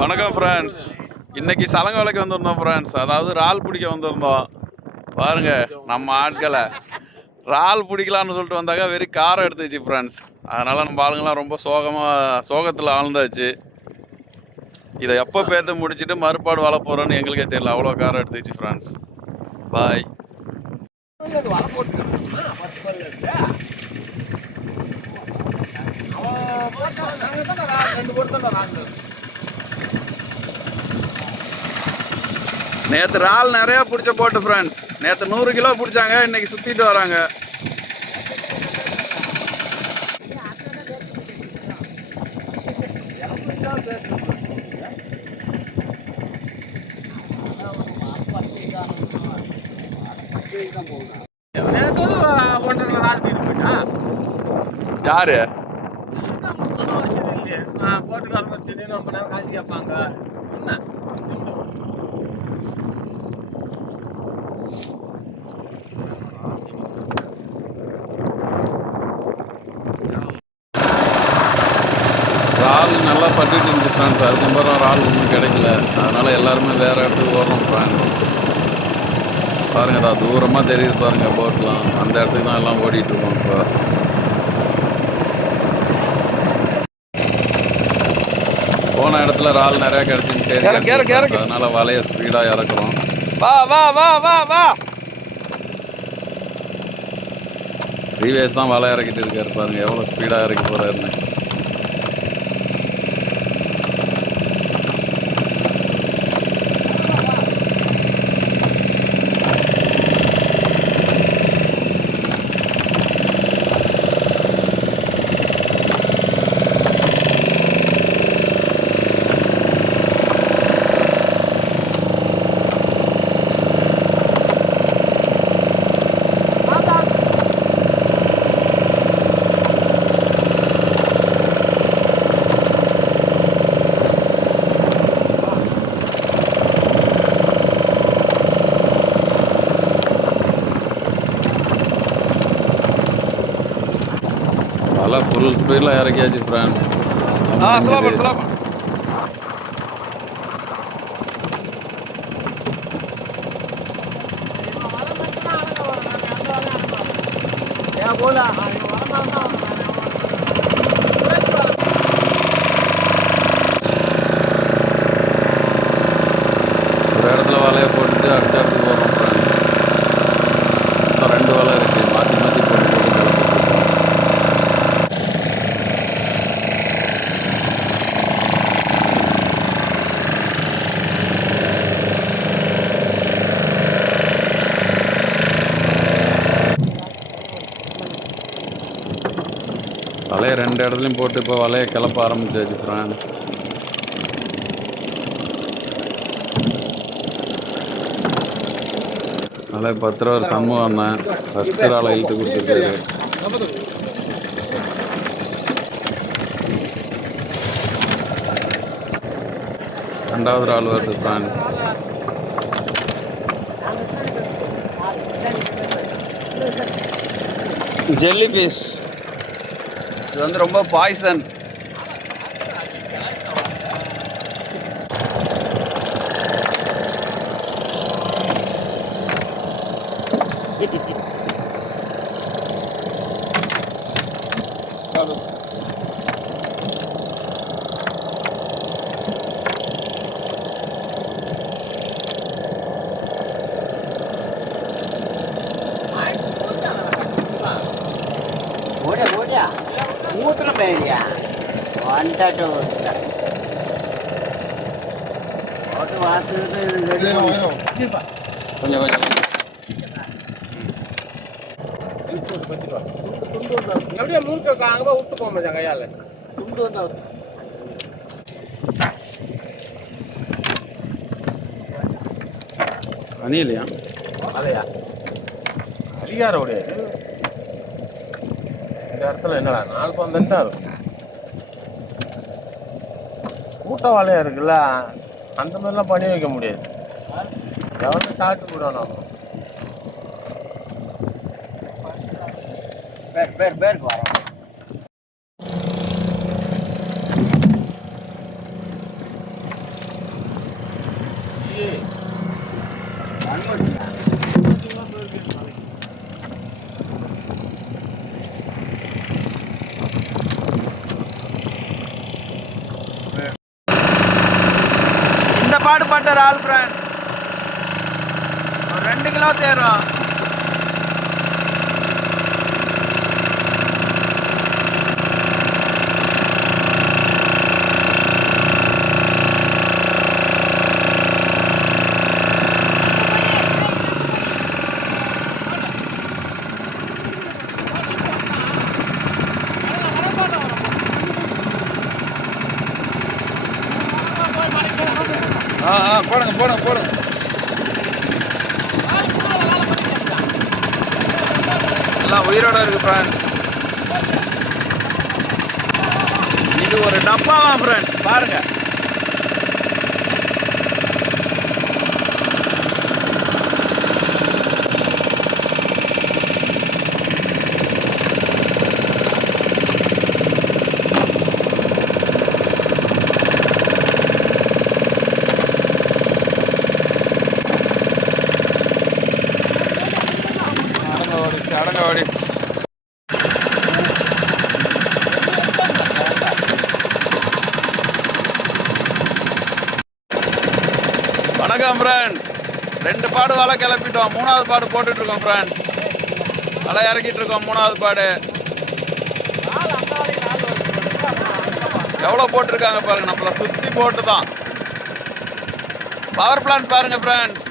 வணக்கம் ஃப்ரெண்ட்ஸ் இன்னைக்கு சலங்கோலைக்கு வந்திருந்தோம் ஃப்ரெண்ட்ஸ் அதாவது இறால் பிடிக்க வந்திருந்தோம். பாருங்க நம்ம ஆட்களை. இறால் பிடிக்கலான்னு சொல்லிட்டு வந்தாங்க வெறும் காரை எடுத்துச்சு ஃப்ரெண்ட்ஸ் அதனால நம்ம ஆளுங்கெல்லாம் ரொம்ப சோகமாக சோகத்தில் ஆழ்ந்தாச்சு. இதை எப்போ பேத்து முடிச்சுட்டு மறுபாடு வாழ போகிறோன்னு எங்களுக்கே தெரியல. அவ்வளோ காரை எடுத்துச்சு ஃப்ரெண்ட்ஸ் பாய் நேற்று இறால் நிறையா பிடிச்ச போட்டு ஃப்ரெண்ட்ஸ் நேற்று நூறு கிலோ பிடிச்சாங்க இன்னைக்கு சுற்றிட்டு வராங்க. யாரு? காசு கேட்பாங்க. என்ன? இறால் நல்லா பட்டுட்டு இருந்துச்சு ஃப்ரெண்ட்ஸ் அதுக்கப்புறம் இறால் ஒன்றும் கிடைக்கல. அதனால எல்லாருமே வேற இடத்துக்கு ஓடுறோம் ஃப்ரெண்ட்ஸ் பாருங்க அதா தூரமாக தெரியுது பாருங்க போட்லாம் அந்த இடத்துக்கு தான் எல்லாம் ஓடிட்டு இருக்கோம் இப்போ. போன இடத்துல இறால் நிறைய கிடைச்சுன்னு friends. அதனால வலையை ஸ்பீடாக இறக்குறோம். வா வா வா வா வா. ரீவேஸ் தான் வலை இறக்கிட்டு இருக்காரு பாருங்க. எவ்வளோ ஸ்பீடாக இறக்கி போறாருன்னு. வலை ஃபுல் ஸ்பீடில் இறக்கியாச்சு ஃப்ரெண்ட்ஸ் ஆ ஸ்லோ பண்ணு ஸ்லோ பண்ணு ஒரு இடத்துல வலையை போட்டுட்டு அடுத்த இடத்துக்கு போகிறோம் ஃப்ரெண்ட்ஸ் இன்னும் ரெண்டு வலை இருக்கு மாற்றி மாற்றி ரெண்டு இடத்துலையும் போட்டு இப்போ வலையை கிளப்ப ஆரம்பிச்சாச்சு ஃப்ரான்ஸ் நல்லா பத்து ரூபா ஒரு சண்முகம் தான். ஃபஸ்ட்டு ஆளை இழுத்து கொடுத்துருக்காரு. ரெண்டாவது ஆள் வருது ஃப்ரான்ஸ் ஜெல்லி ஃபிஷ் இது வந்து ரொம்ப பாய்சன் Yeah. ஊற்றுல போயிருக்கியா வந்துட்டாட்டு ஊற்றுட்டேன் ஓட்டு வாசலுக்கு கொஞ்சம் கொஞ்சம் எப்படியா நூறுக்கு அங்கே போய் விட்டு போக முடியாது இந்த இடத்துல என்னடா நாலு பந்தன் தான் இருக்கும் கூட்டவாளையம் இருக்குல்ல அந்த மாதிரிலாம் பண்ணி வைக்க முடியாது. எவ்வளோ சாப்பிட்டு விடணும் பேர் பேர் பேருக்கு வரோம். அனுமதி பாடுபட்டார் பட்ட ஆள் ஃப்ரெண்ட்ஸ் ஒரு ரெண்டு கிலோ தேரும் ஆ ஆ போடுங்க போடுங்க போடுங்க. எல்லாம் உயிரோட இருக்கு ஃப்ரெண்ட்ஸ் இது ஒரு டப்பாவா ஃப்ரெண்ட்ஸ் பாருங்க. ஓடிச்சு அடங்க ஓடிச்சு வணக்கம் ஃப்ரெண்ட்ஸ் ரெண்டு பாடு வலை கிளப்பிட்டோம். மூணாவது பாடு போட்டுட்டு இருக்கோம் ஃப்ரெண்ட்ஸ் வலை இறக்கிட்டு இருக்கோம் மூணாவது பாடு. எவ்வளோ போட்டிருக்காங்க பாருங்க நம்மளை சுற்றி போட்டு தான் பவர் பிளான்ட் பாருங்க ஃப்ரெண்ட்ஸ்